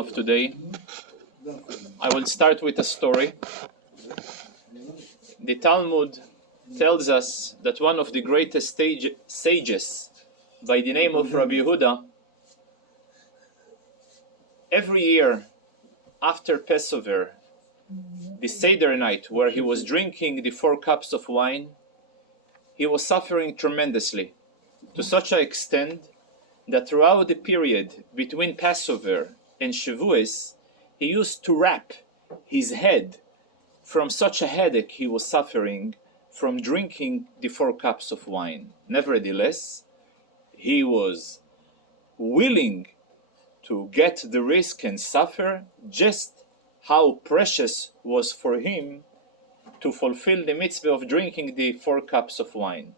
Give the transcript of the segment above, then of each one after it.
of today. I will start with a story. The Talmud tells us that one of the greatest sages by the name of Rabbi Yehuda, every year after Passover, the Seder night where he was drinking the 4 cups of wine, he was suffering tremendously, to such an extent that throughout the period between Passover and Shavuos, he used to wrap his head from such a headache he was suffering from drinking the 4 cups of wine. Nevertheless, he was willing to get the risk and suffer just how precious was for him to fulfill the mitzvah of drinking the 4 cups of wine.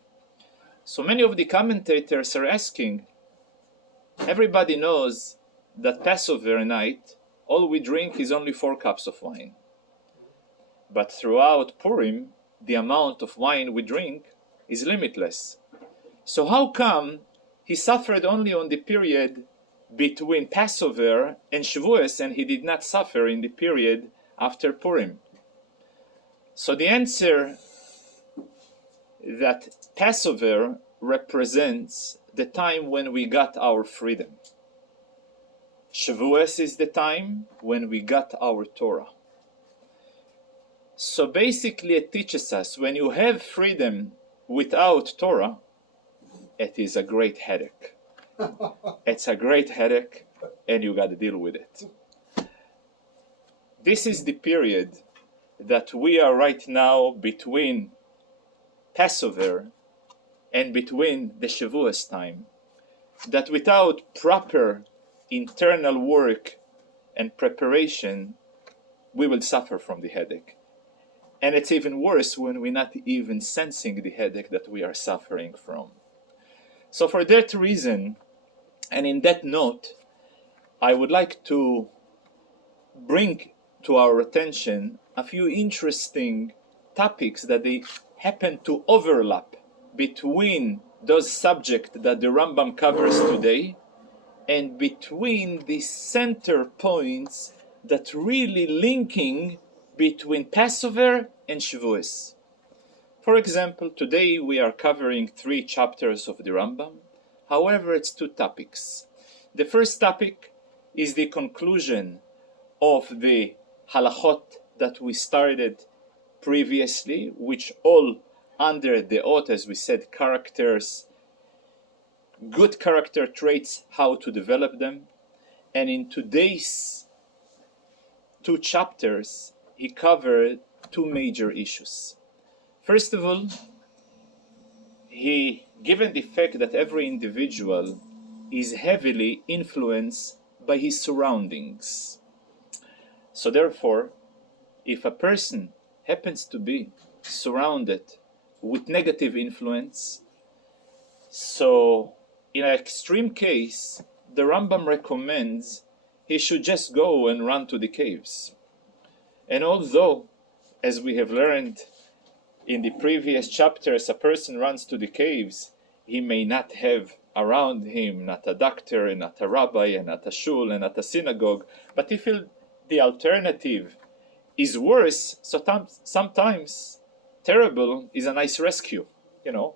So many of the commentators are asking, everybody knows that Passover night, all we drink is only 4 cups of wine. But throughout Purim, the amount of wine we drink is limitless. So how come he suffered only on the period between Passover and Shavuos, and he did not suffer in the period after Purim? So the answer that Passover represents the time when we got our freedom. Shavuos is the time when we got our Torah. So basically it teaches us when you have freedom without Torah, it is a great headache. It's a great headache and you got to deal with it. This is the period that we are right now between Passover and between the Shavuos time, that without proper internal work and preparation, we will suffer from the headache. And it's even worse when we're not even sensing the headache that we are suffering from. So for that reason, and in that note, I would like to bring to our attention a few interesting topics that they happen to overlap between those subjects that the Rambam covers today and between the center points that really linking between Passover and Shavuos. For example, today we are covering 3 chapters of the Rambam. However, it's 2 topics. The first topic is the conclusion of the halachot that we started previously, which all under the oath, as we said, characters, good character traits, how to develop them. And in today's 2 chapters, he covered 2 major issues. First of all, given the fact that every individual is heavily influenced by his surroundings. So therefore, if a person happens to be surrounded with negative influence, so in an extreme case, the Rambam recommends he should just go and run to the caves. And although, as we have learned in the previous chapters, a person runs to the caves, he may not have around him not a doctor, and not a rabbi, and not a shul, and not a synagogue, but if the alternative is worse, so sometimes terrible is a nice rescue.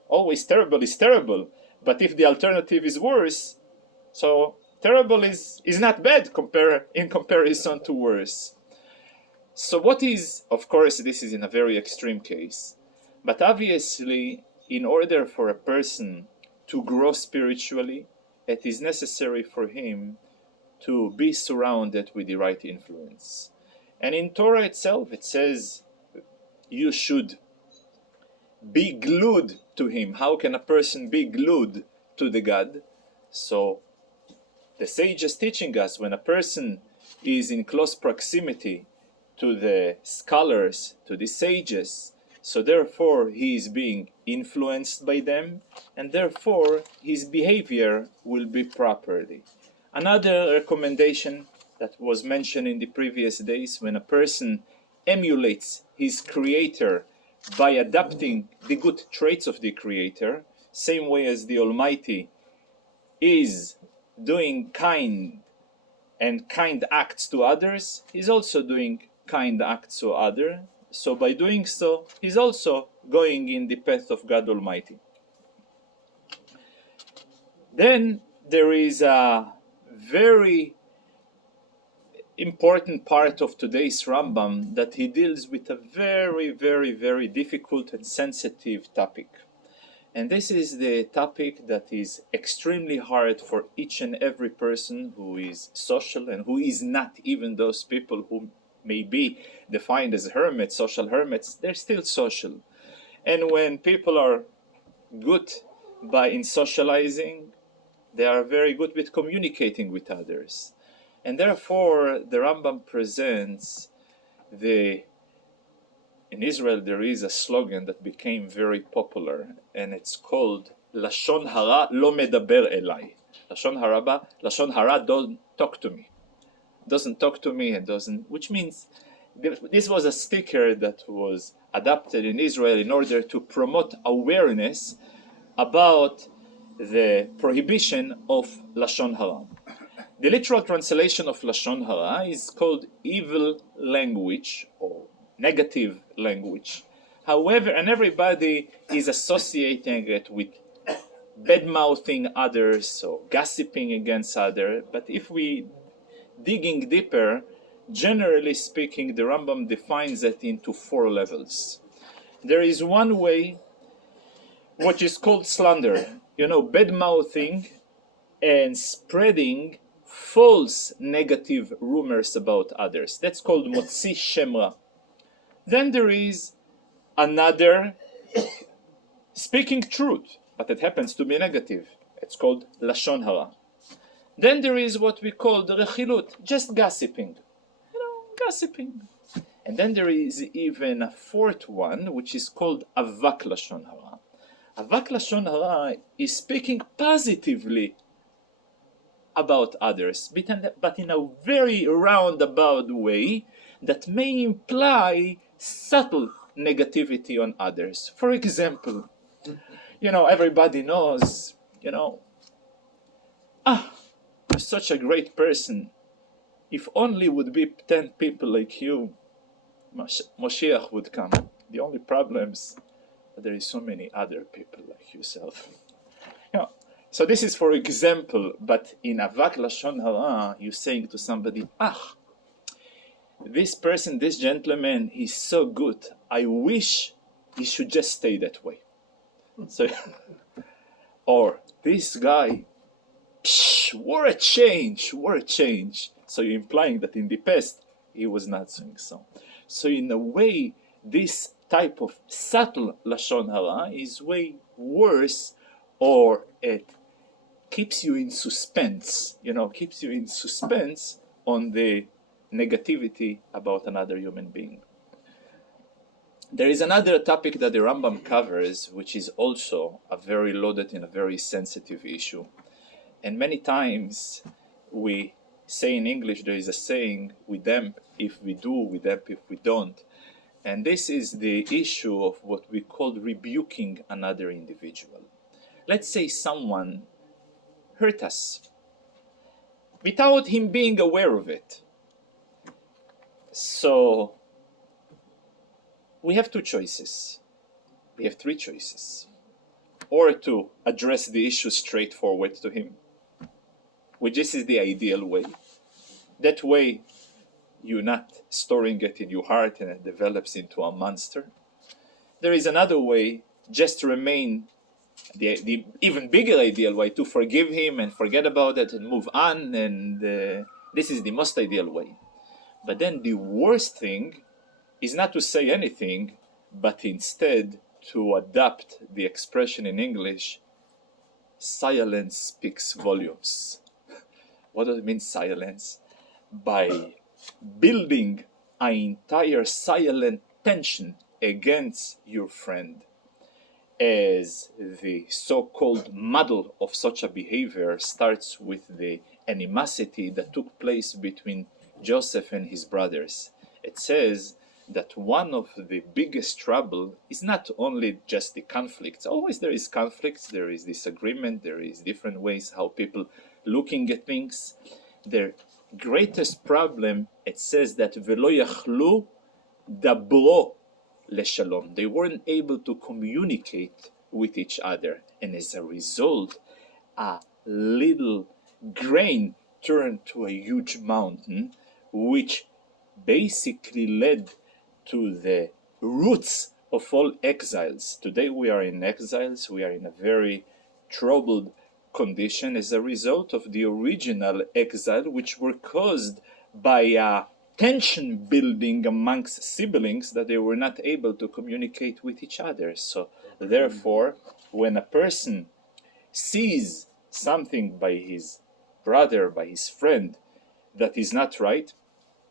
Always terrible is terrible, but if the alternative is worse, so terrible is not bad in comparison to worse. So what is, of course, this is in a very extreme case, but obviously, in order for a person to grow spiritually, it is necessary for him to be surrounded with the right influence. And in Torah itself, it says you should be glued to him. How can a person be glued to the God? So the sage is teaching us when a person is in close proximity to the scholars, to the sages, so therefore he is being influenced by them, and therefore his behavior will be properly. Another recommendation that was mentioned in the previous days, when a person emulates his creator by adopting the good traits of the creator, same way as the Almighty is doing kind and kind acts to others, he's also doing kind acts to others. So by doing so, he's also going in the path of God Almighty. Then there is a very important part of today's Rambam that he deals with a very, very, very difficult and sensitive topic. And this is the topic that is extremely hard for each and every person who is social and who is not, even those people who may be defined as hermits, social hermits, they're still social. And when people are good in socializing, they are very good with communicating with others. And therefore, the Rambam presents in Israel there is a slogan that became very popular, and it's called Lashon Hara lo medaber elai. Lashon Hara don't talk to me. Doesn't talk to me, and doesn't, which means this was a sticker that was adopted in Israel in order to promote awareness about the prohibition of Lashon Hara. The literal translation of Lashon Hara is called evil language or negative language. However, and everybody is associating it with bad-mouthing others or gossiping against others. But if we digging deeper, generally speaking, the Rambam defines it into 4 levels. There is one way, which is called slander. Bad-mouthing and spreading false negative rumors about others. That's called motzi shemra. Then there is another speaking truth, but it happens to be negative. It's called lashon hara. Then there is what we call the rechilut, just gossiping. Gossiping. And then there is even a 4th one, which is called avak lashon hara. Avak lashon hara is speaking positively about others, but in a very roundabout way that may imply subtle negativity on others. For example, everybody knows, you're such a great person. If only would be 10 people like you, Moshiach would come. The only problem is that there is so many other people like yourself. So this is for example, but in Avak Lashon Hara, you're saying to somebody, this person, this gentleman, he's so good. I wish he should just stay that way. So, or this guy, what a change. So you're implying that in the past, he was not doing so. So in a way, this type of subtle Lashon Hara is way worse, or it keeps you in suspense, on the negativity about another human being. There is another topic that the Rambam covers, which is also a very loaded and a very sensitive issue. And many times we say in English, there is a saying, with them if we do, with them if we don't. And this is the issue of what we call rebuking another individual. Let's say someone hurt us without him being aware of it. So we have 2 choices. We have 3 choices. Or to address the issue straightforward to him, which this is the ideal way. That way, you're not storing it in your heart and it develops into a monster. There is another way, just to remain, the even bigger ideal way, to forgive him and forget about it and move on, and this is the most ideal way. But then the worst thing is not to say anything, but instead to adopt the expression in English, silence speaks volumes. What does it mean, silence? By building an entire silent tension against your friend, as the so-called model of such a behavior starts with the animosity that took place between Joseph and his brothers. It says that one of the biggest trouble is not only just the conflicts. Always there is conflicts, there is disagreement, there is different ways how people looking at things. greatest problem, it says that velo yachlu dabro leshalom. They weren't able to communicate with each other, and as a result, a little grain turned to a huge mountain, which basically led to the roots of all exiles. Today we are in exiles, we are in a very troubled condition as a result of the original exile, which were caused by a tension building amongst siblings that they were not able to communicate with each other. So therefore, when a person sees something by his brother, by his friend, that is not right,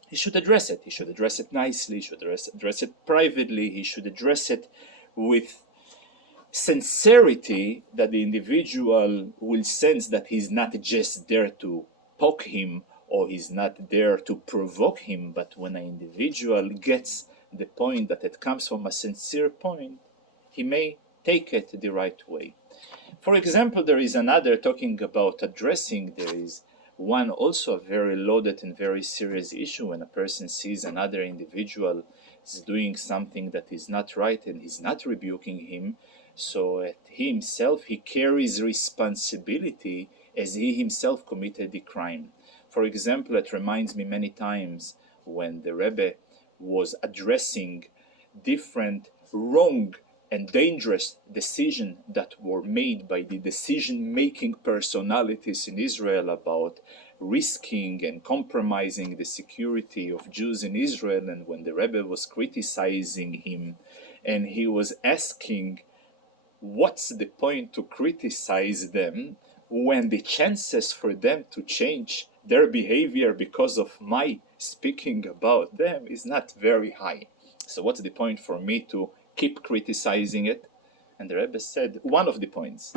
he should address it. He should address it nicely, he should address it privately, he should address it with sincerity, that the individual will sense that he's not just there to poke him or he's not there to provoke him, but when an individual gets the point that it comes from a sincere point, he may take it the right way. For example, there is another, talking about addressing, there is one also a very loaded and very serious issue when a person sees another individual is doing something that is not right and he's not rebuking him. So he himself, he carries responsibility as he himself committed the crime. For example, it reminds me many times when the Rebbe was addressing different wrong and dangerous decisions that were made by the decision-making personalities in Israel about risking and compromising the security of Jews in Israel. And when the Rebbe was criticizing him, and he was asking, what's the point to criticize them when the chances for them to change their behavior because of my speaking about them is not very high? So what's the point for me to keep criticizing it? And the Rebbe said, one of the points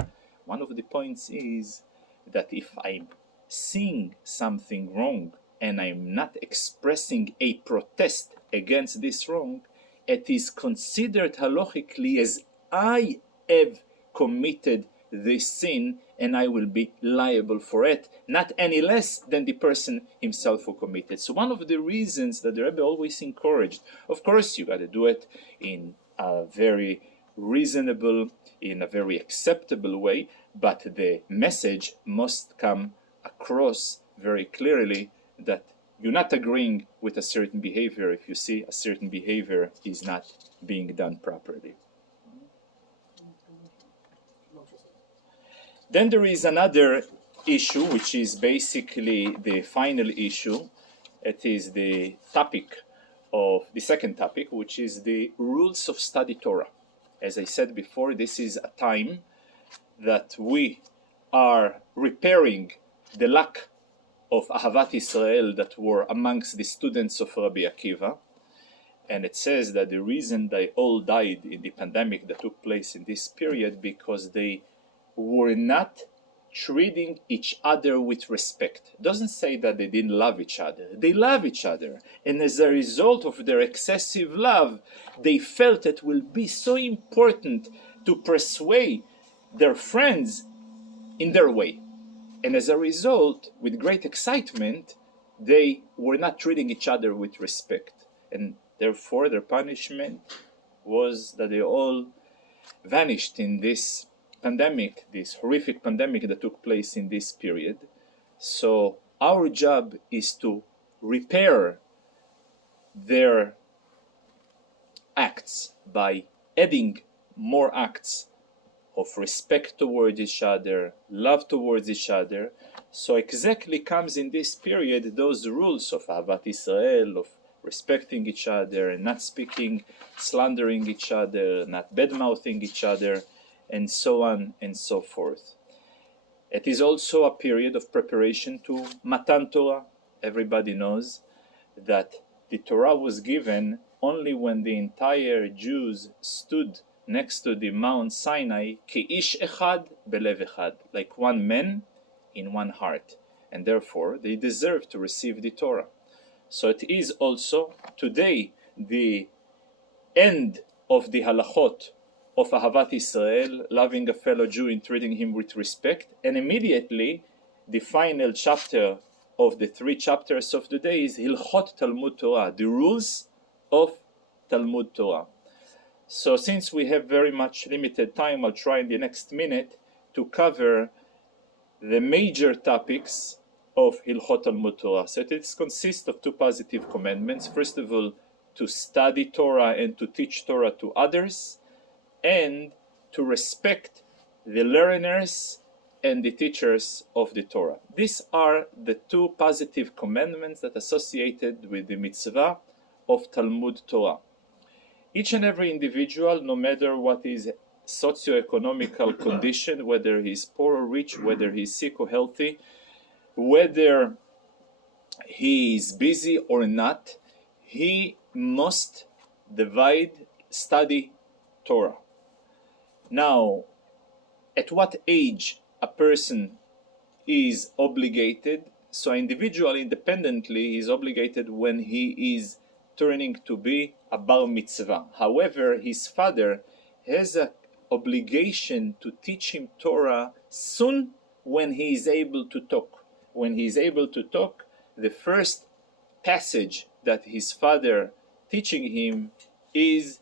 is that if I'm seeing something wrong and I'm not expressing a protest against this wrong, it is considered halachically as I have committed this sin and I will be liable for it, not any less than the person himself who committed. So one of the reasons that the Rebbe always encouraged, of course you got to do it in a very reasonable, in a very acceptable way, but the message must come across very clearly that you're not agreeing with a certain behavior if you see a certain behavior is not being done properly. Then there is another issue, which is basically the final issue. It is the topic of the second topic, which is the rules of study Torah. As I said before, this is a time that we are repairing the lack of Ahavat Israel that were amongst the students of Rabbi Akiva. And it says that the reason they all died in the pandemic that took place in this period, because they were not treating each other with respect. It doesn't say that they didn't love each other. They love each other. And as a result of their excessive love, they felt it will be so important to persuade their friends in their way. And as a result, with great excitement, they were not treating each other with respect. And therefore, their punishment was that they all vanished in this pandemic, this horrific pandemic that took place in this period. So our job is to repair their acts by adding more acts of respect towards each other, love towards each other. So exactly comes in this period those rules of Ahavat Israel, of respecting each other, not speaking, slandering each other, not bad-mouthing each other, and so on and so forth. It is also a period of preparation to Matan Torah. Everybody knows that the Torah was given only when the entire Jews stood next to the Mount Sinai, Ke'ish Echad Belev Echad, like one man in one heart, and therefore they deserve to receive the Torah. So it is also today the end of the halachot of Ahavat Israel, loving a fellow Jew and treating him with respect, and immediately the final chapter of the 3 chapters of the day is Hilchot Talmud Torah, the rules of Talmud Torah. So since we have very much limited time, I'll try in the next minute to cover the major topics of Hilchot Talmud Torah. So it consists of 2 positive commandments. First of all, to study Torah and to teach Torah to others, and to respect the learners and the teachers of the Torah. These are the 2 positive commandments that are associated with the mitzvah of Talmud Torah. Each and every individual, no matter what his socio-economical condition, whether he's poor or rich, whether he's sick or healthy, whether he is busy or not, he must study Torah. Now, at what age a person is obligated? So individual independently is obligated when he is turning to be a bar mitzvah. However, his father has an obligation to teach him Torah soon when he is able to talk. When he is able to talk, the first passage that his father teaching him is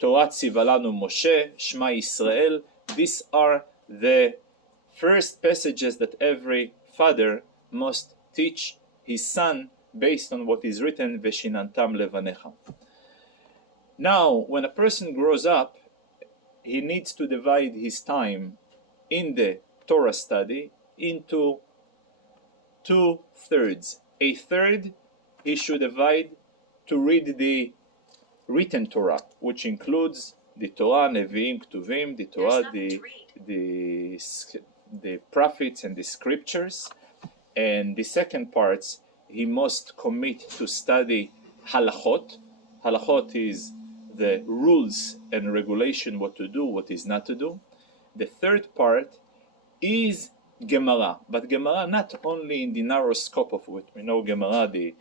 Torah Tzivalanu Moshe, Shema Yisrael. These are the first passages that every father must teach his son based on what is written, Veshinantam Levanecha. Now, when a person grows up, he needs to divide his time in the Torah study into 2/3. A third he should divide to read the written Torah, which includes the Torah, Nevi'im, Ktuvim, the Torah, the prophets and the scriptures. And the second part, he must commit to study halachot. Halachot is the rules and regulation, what to do, what is not to do. The third part is Gemara, but Gemara not only in the narrow scope of what we know Gemara, the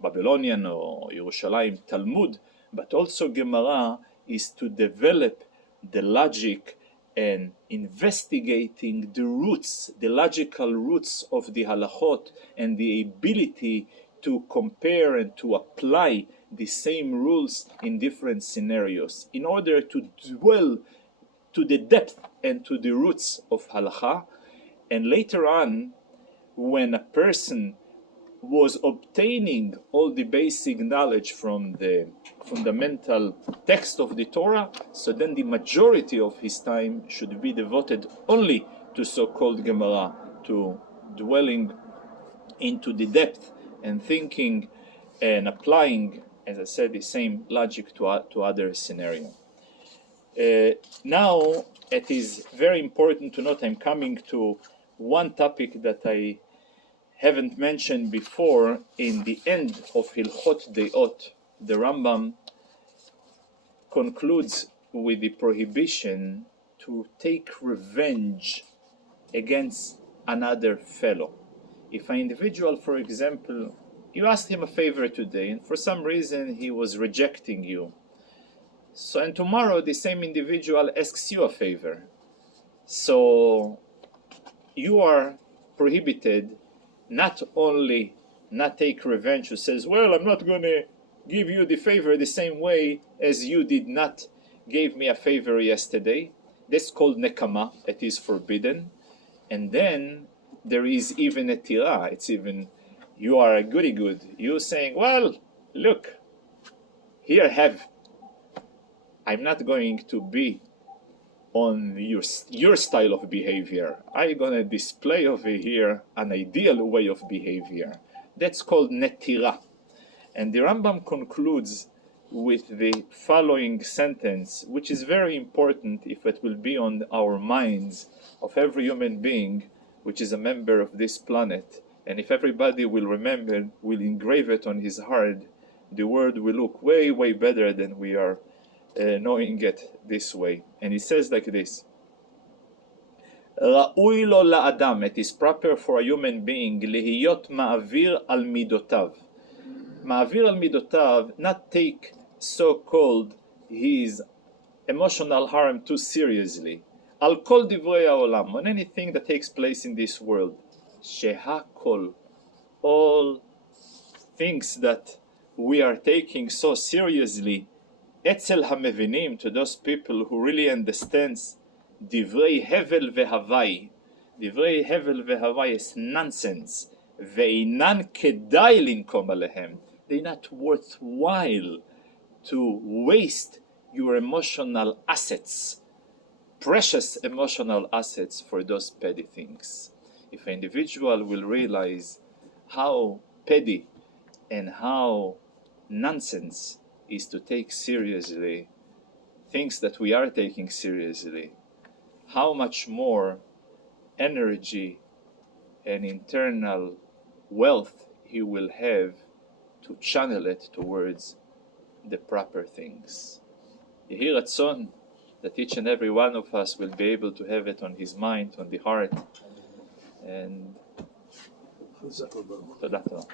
Babylonian or Yerushalayim Talmud, but also Gemara is to develop the logic and investigating the roots, the logical roots of the halachot, and the ability to compare and to apply the same rules in different scenarios in order to dwell to the depth and to the roots of halakha. And later on, when a person was obtaining all the basic knowledge from the fundamental text of the Torah, so then the majority of his time should be devoted only to so-called Gemara, to dwelling into the depth and thinking and applying, as I said, the same logic to other scenarios. Now, it is very important to note I'm coming to one topic that I haven't mentioned before. In the end of Hilchot Deot, the Rambam concludes with the prohibition to take revenge against another fellow. If an individual, for example, you asked him a favor today and for some reason he was rejecting you, and tomorrow the same individual asks you a favor, so you are prohibited not only not take revenge, who says, well, I'm not going to give you the favor the same way as you did not give me a favor yesterday. That's called nekama. It is forbidden. And then there is even a tira. It's even, you are a goody good. You're saying, well, look, here have, I'm not going to be on your style of behavior. I'm going to display over here an ideal way of behavior. That's called netira. And the Rambam concludes with the following sentence, which is very important if it will be on our minds of every human being which is a member of this planet. And if everybody will remember, will engrave it on his heart, the world will look way, way better than we are knowing it this way. And he says like this: Ra'ui lo la'adam, it is proper for a human being, lehiyot ma'avir al midotav. Ma'avir al midotav, not take so-called his emotional harm too seriously. Al kol divrei ha'olam, on anything that takes place in this world. Sheha kol, all things that we are taking so seriously, Etzel HaMevinim, to those people who really understands Divrei Hevel Vehavai. Divrei Hevel Vehavai is nonsense. Ve'inan kedai linkom alehem. They're not worthwhile to waste your emotional assets, precious emotional assets, for those petty things. If an individual will realize how petty and how nonsense is to take seriously things that we are taking seriously, how much more energy and internal wealth he will have to channel it towards the proper things. Yehi Ratzon that each and every one of us will be able to have it on his mind, on the heart, and Todah.